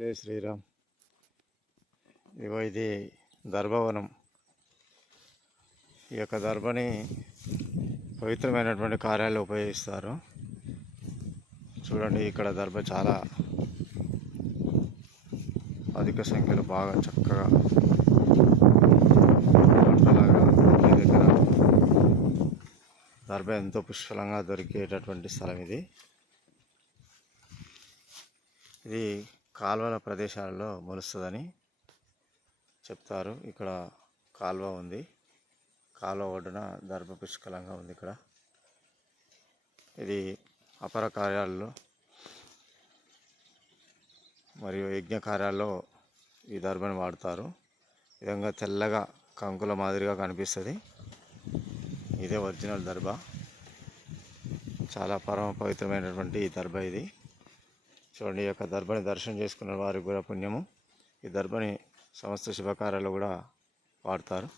జై శ్రీరామ్. ఇగో ఇది దర్భవనం. ఈ యొక్క దర్భని పవిత్రమైనటువంటి కార్యాలు ఉపయోగిస్తారు. చూడండి, ఇక్కడ దర్భ చాలా అధిక సంఖ్యలో బాగా చక్కగా పంటలాగా ఈ దగ్గర దర్భ ఎంతో పుష్కలంగా దొరికేటటువంటి స్థలం ఇది. ఇది కాలువల ప్రదేశాలలో మొలుస్తుందని చెప్తారు. ఇక్కడ కాలువ ఉంది, కాలువ ఒడ్డున దర్భ పుష్కలంగా ఉంది. ఇక్కడ ఇది అపర కార్యాలలో మరియు యజ్ఞ కార్యాల్లో ఈ దర్భను వాడతారు. ఈ విధంగా తెల్లగా కంకుల మాదిరిగా కనిపిస్తుంది. ఇదే ఒరిజినల్ దర్భ. చాలా పరమ పవిత్రమైనటువంటి ఈ దర్భ ఇది. చూడండి, ఈ యొక్క దర్భని దర్శనం చేసుకున్న వారికి కూడా పుణ్యము. ఈ దర్భని సమస్త శుభకార్యాలు కూడా వాడతారు.